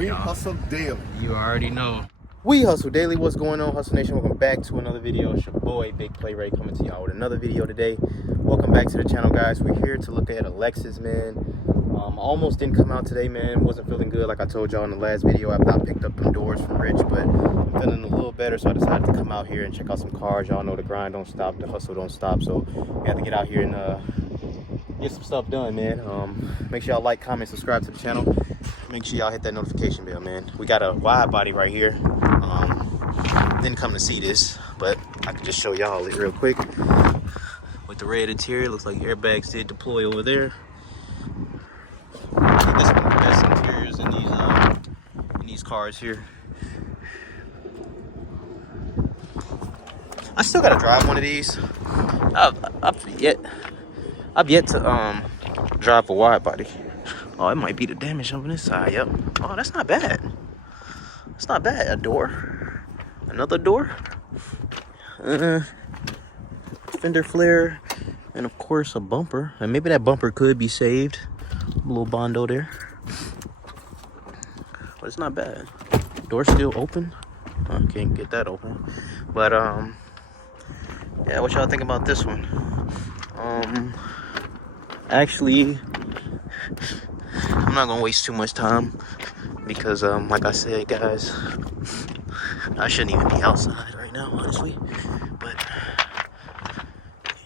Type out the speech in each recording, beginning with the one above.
We hustle daily. You already know. We Hustle Daily. What's going on, Hustle Nation? Welcome back to another video. It's your boy, Big Play Ray, coming to y'all with another video today. Welcome back to the channel, guys. We're here to look at a Lexus, man. Almost didn't come out today, man. Wasn't feeling good, like I told y'all in the last video after I picked up them doors from Rich, but I'm feeling a little better, so I decided to come out here and check out some cars. Y'all know the grind don't stop, the hustle don't stop, so we have to get out here and get some stuff done, man. Make sure y'all like, comment, subscribe to the channel. Make sure y'all hit that notification bell, man. We got a wide body right here. Didn't come to see this, but I can just show y'all it real quick. With the red interior, looks like airbags did deploy over there. I think that's one of the best interiors in these cars here. I still gotta drive one of these. I've yet to drive a wide body. Oh, it might be the damage on this side. Yep. Oh, that's not bad. It's not bad. A door, another door, fender flare, and of course a bumper. And maybe that bumper could be saved. A little Bondo there, but it's not bad. Door's still open. I can't get that open. But yeah, what y'all think about this one? Actually, I'm not gonna waste too much time because like I said, guys, I shouldn't even be outside right now, honestly. But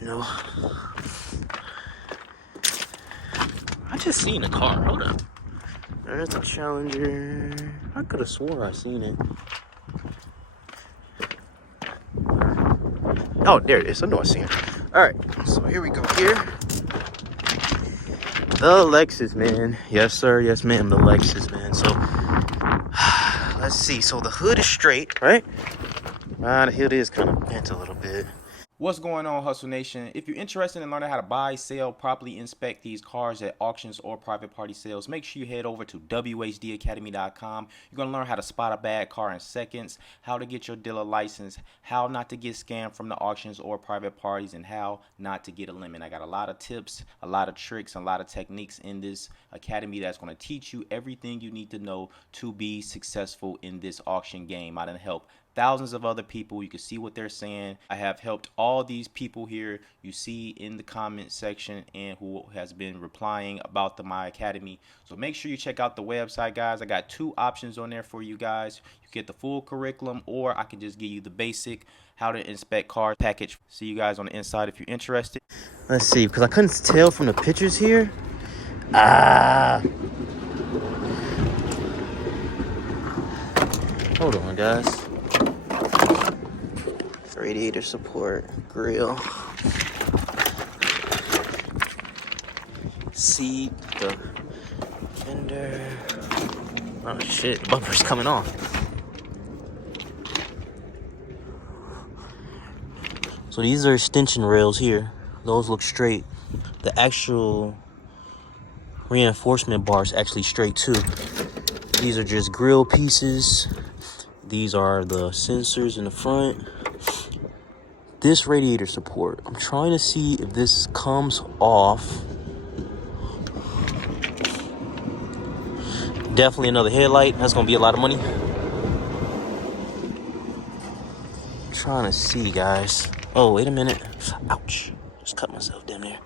you know, I just seen a car. Hold up. There's a Challenger. I could have swore I seen it. Oh, there it is. I know I seen it. Alright, so here we go here. The Lexus, man. Yes, sir. Yes, ma'am. The Lexus, man. So, let's see. So, the hood is straight, right? The hood is kind of bent a little bit. What's going on, Hustle Nation? If you're interested in learning how to buy, sell, properly inspect these cars at auctions or private party sales, make sure you head over to wehustledaily.com. You're going to learn how to spot a bad car in seconds, how to get your dealer license, how not to get scammed from the auctions or private parties, and how not to get a limit. I got a lot of tips, a lot of tricks, and a lot of techniques in this academy that's going to teach you everything you need to know to be successful in this auction game. I done help thousands of other people. You can see what they're saying. I have helped all these people here you see in the comment section and who has been replying about my academy. So make sure you check out the website, guys. I got two options on there for you guys. You get the full curriculum, or I can just give you the basic how to inspect cars package. See you guys on the inside if you're interested. Let's see, because I couldn't tell from the pictures here. Hold on, guys. Radiator support, grill, seat, the fender. Oh shit, bumper's coming off. So these are extension rails here. Those look straight. The actual reinforcement bar is actually straight too. These are just grill pieces. These are the sensors in the front. This radiator support, I'm trying to see if this comes off. Definitely another headlight. That's gonna be a lot of money. I'm trying to see, guys. Oh, wait a minute. Ouch. Just cut myself down there.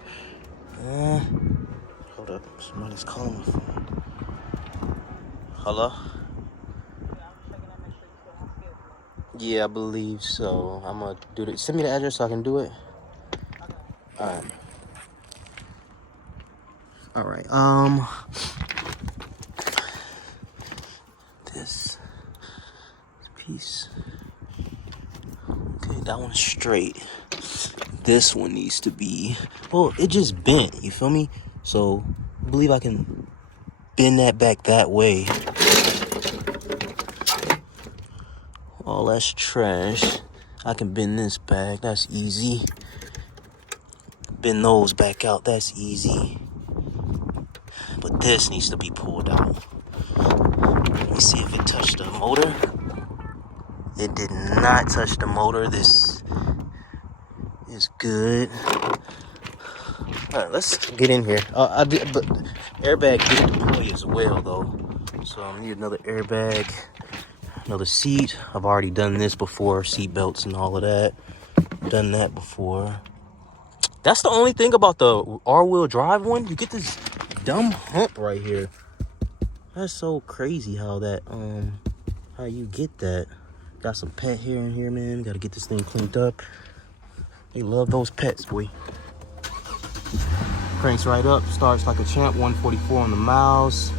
Hold up. Somebody's calling my phone. Hello? Yeah, I believe so. I'm gonna do this. Send me the address so I can do it. Alright. Alright. This piece. Okay, that one's straight. This one needs to be, well, it just bent, you feel me? So I believe I can bend that back that way. All that's trash. I can bend this back. That's easy. Bend those back out. That's easy. But this needs to be pulled out. Let me see if it touched the motor. It did not touch the motor. This is good. All right, let's get in here. I did, but airbag did deploy as well, though. So I need another airbag, another seat. I've already done this before, seat belts and all of that. Done that before. That's the only thing about the all-wheel drive one. You get this dumb hump right here. That's so crazy how that how you get that. Got some pet hair in here, man. Gotta get this thing cleaned up. They love those pets, boy. Cranks right up, starts like a champ, 144 on the miles.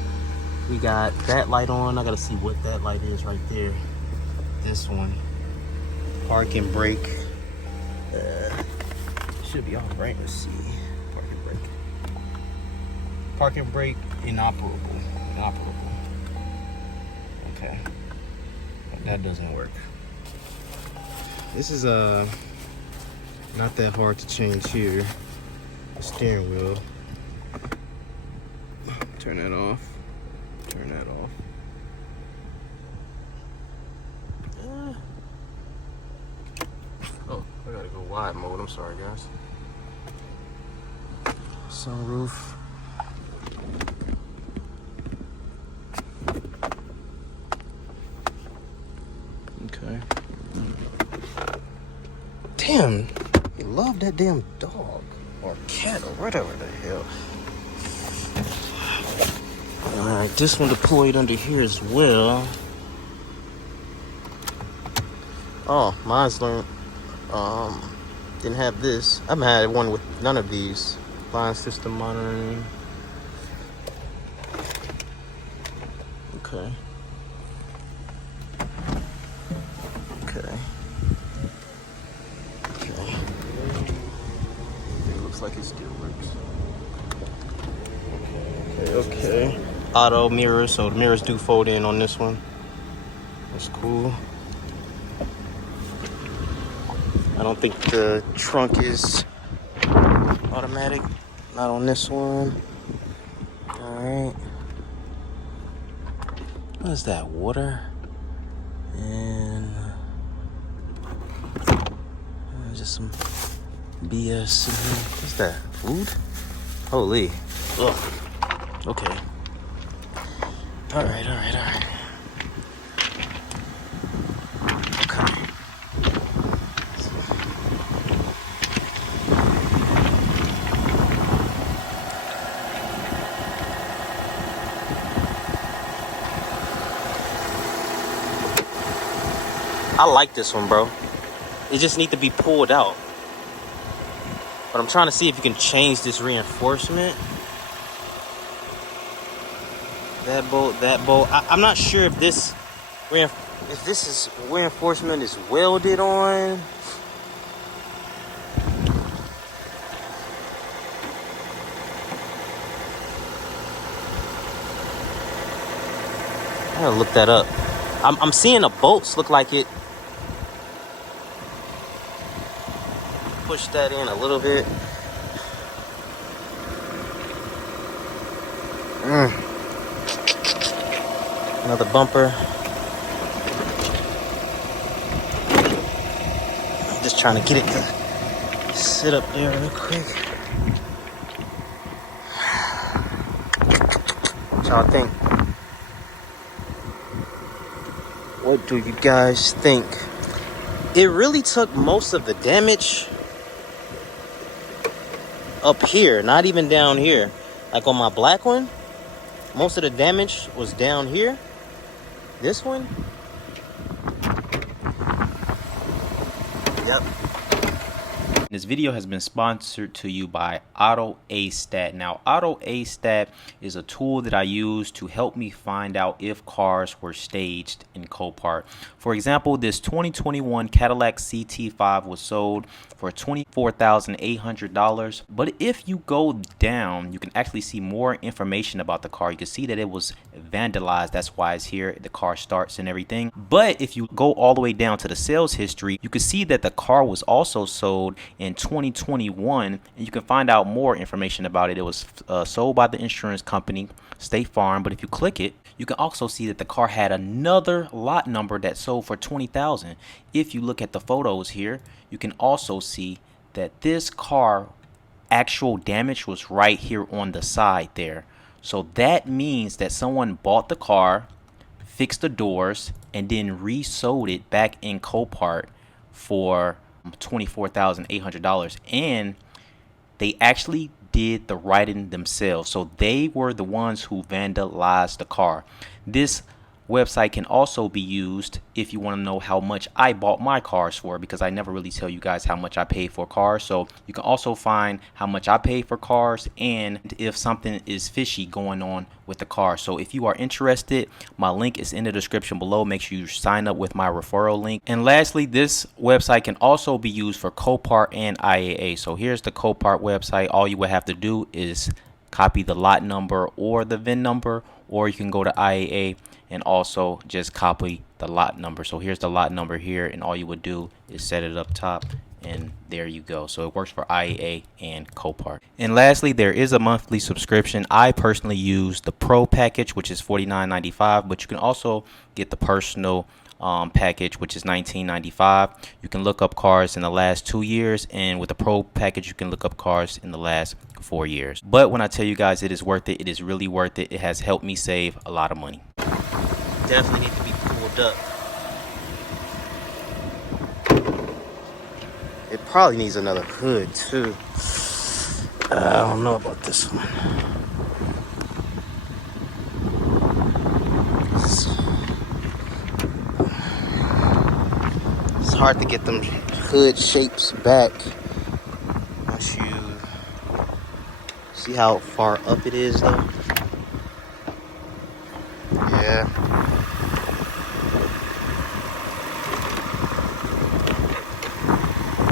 We got that light on. I gotta see what that light is right there. This one. Park and brake. Should be on, right? Let's see. Park and brake. Park and brake, inoperable. Okay. That doesn't work. This is not that hard to change here. The steering wheel. Turn that off. Turn that off. Oh, I gotta go wide mode. I'm sorry, guys. Sunroof. Okay. Damn, you love that damn dog or cat or whatever the hell. All right, this one deployed under here as well. Oh, mine's learned. Didn't have this. I haven't had one with none of these. Line system monitoring. Okay. It looks like it still works. Okay. Auto mirrors, so the mirrors do fold in on this one. That's cool. I don't think the trunk is automatic. Not on this one. Alright. What is that? Water? And just some BS in here. What's that? Food? Holy. Ugh. Okay. Alright. Okay. I like this one, bro. It just needs to be pulled out. But I'm trying to see if you can change this reinforcement. That bolt. I'm not sure if this is reinforcement is welded on. I gotta look that up. I'm seeing the bolts look like it. Push that in a little bit. Another bumper. I'm just trying to get it to sit up there real quick. What y'all think? What do you guys think? It really took most of the damage up here, not even down here. Like on my black one, most of the damage was down here. This one, yep. This video has been sponsored to you by AutoAstat. Now, AutoAstat is a tool that I use to help me find out if cars were staged in Copart. For example, this 2021 Cadillac CT5 was sold for $24,800. But if you go down, you can actually see more information about the car. You can see that it was vandalized. That's why it's here. The car starts and everything. But if you go all the way down to the sales history, you can see that the car was also sold in 2021, and you can find out more information about it. It was sold by the insurance company State Farm, but if you click it, you can also see that the car had another lot number that sold for $20,000. If you look at the photos here, you can also see that this car actual damage was right here on the side there. So that means that someone bought the car, fixed the doors, and then resold it back in Copart for $24,800. And they actually did the writing themselves. So they were the ones who vandalized the car. This website can also be used if you want to know how much I bought my cars for, because I never really tell you guys how much I paid for cars. So you can also find how much I paid for cars and if something is fishy going on with the car. So if you are interested, my link is in the description below. Make sure you sign up with my referral link. And lastly, this website can also be used for Copart and IAA. So here's the Copart website. All you would have to do is copy the lot number or the VIN number, or you can go to IAA and also just copy the lot number. So here's the lot number here, and all you would do is set it up top, and there you go. So it works for IAA and Copart. And lastly, there is a monthly subscription. I personally use the Pro package, which is $49.95, but you can also get the personal package, which is $19.95. You can look up cars in the last 2 years, and with the Pro package you can look up cars in the last 4 years. But when I tell you guys it is worth it, it is really worth it. It has helped me save a lot of money. Definitely need to be pulled up. It probably needs another hood too. I don't know about this one. It's hard to get them hood shapes back once you see how far up it is though. Yeah.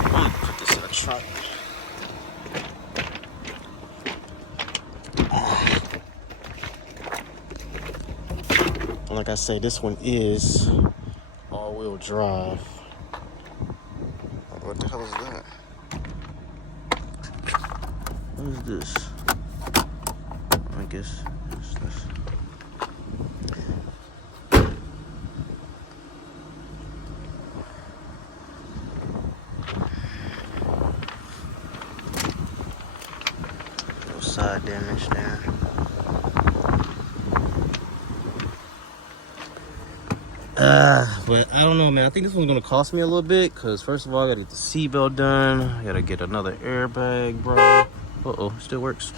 I'm gonna put this in the trunk. Like I say, this one is all-wheel drive. What the hell is that? What is this? I guess it's this. No side damage there. But I don't know, man. I think this one's gonna cost me a little bit, cause first of all, I gotta get the seatbelt done. I gotta get another airbag, bro. Uh-oh, still works.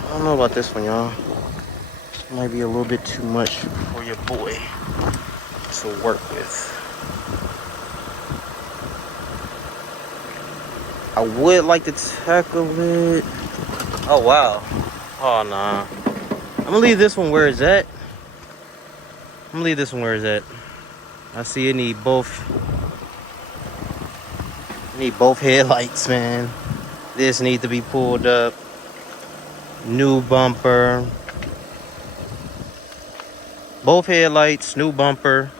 I don't know about this one, y'all. This might be a little bit too much for your boy to work with. I would like to tackle it. Oh, wow. Oh, nah. I'm gonna leave this one where it's at. I see it need both headlights, man. This needs to be pulled up. New bumper. Both headlights, new bumper.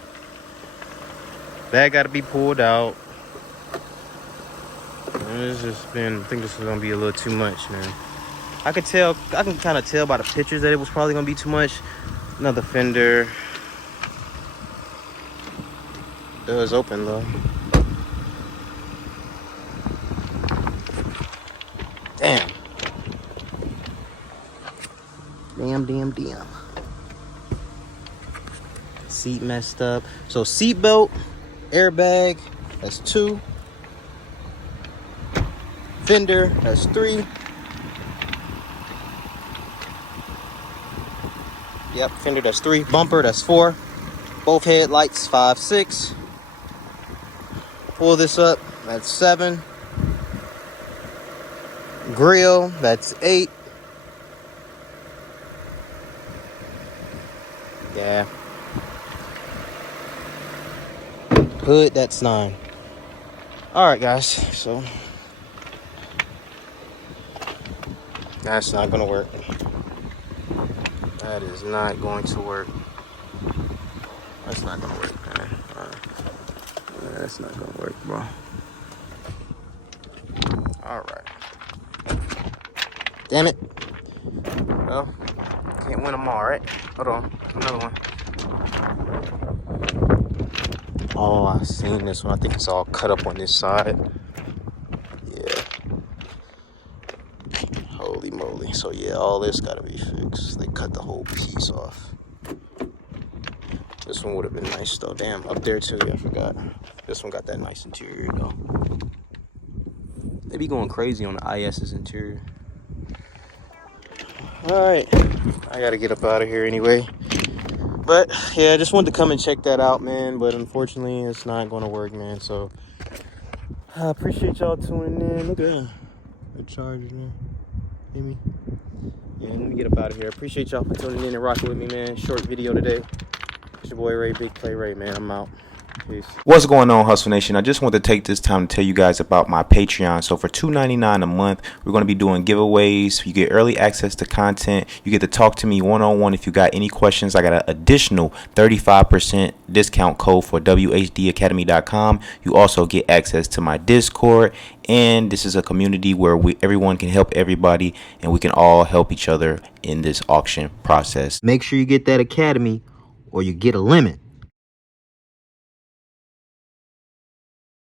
That got to be pulled out. It's just been, I think this is going to be a little too much, man. I can kind of tell by the pictures that it was probably going to be too much. Another fender. Doors open though. Damn. Damn. Seat messed up. So seat belt, airbag, that's 2. Fender, that's 3. Yep, fender, that's 3. Bumper, that's 4. Both headlights, 5, 6. Pull this up, that's 7. Grill, that's 8. Yeah. Hood, that's 9. Alright, guys, so that's not gonna work. That is not going to work. That's not gonna work, man. That's not gonna work, bro. All right. Damn it. Well, can't win them all, right? Hold on. Another one. Oh, I seen this one. I think it's all cut up on this side. Yeah. Holy moly. So, yeah, all this gotta be fixed. They cut the whole piece off. This one would have been nice, though. Damn, up there, too. Yeah, I forgot. This one got that nice interior, though. They be going crazy on the IS's interior. Alright, I gotta get up out of here anyway. But yeah, I just wanted to come and check that out, man. But unfortunately, it's not gonna work, man. So I appreciate y'all tuning in. Look at that, a charger there. Hear me? Yeah, let me get up out of here. Appreciate y'all for tuning in and rocking with me, man. Short video today. It's your boy Ray, Big Play Ray, man. I'm out. Peace. What's going on, Hustle Nation? I just want to take this time to tell you guys about my Patreon. So for $2.99 a month, we're going to be doing giveaways. You get early access to content. You get to talk to me one-on-one if you got any questions. I got an additional 35% discount code for wehustledaily.com. You also get access to my Discord. And this is a community where everyone can help everybody, and we can all help each other in this auction process. Make sure you get that academy or you get a limit.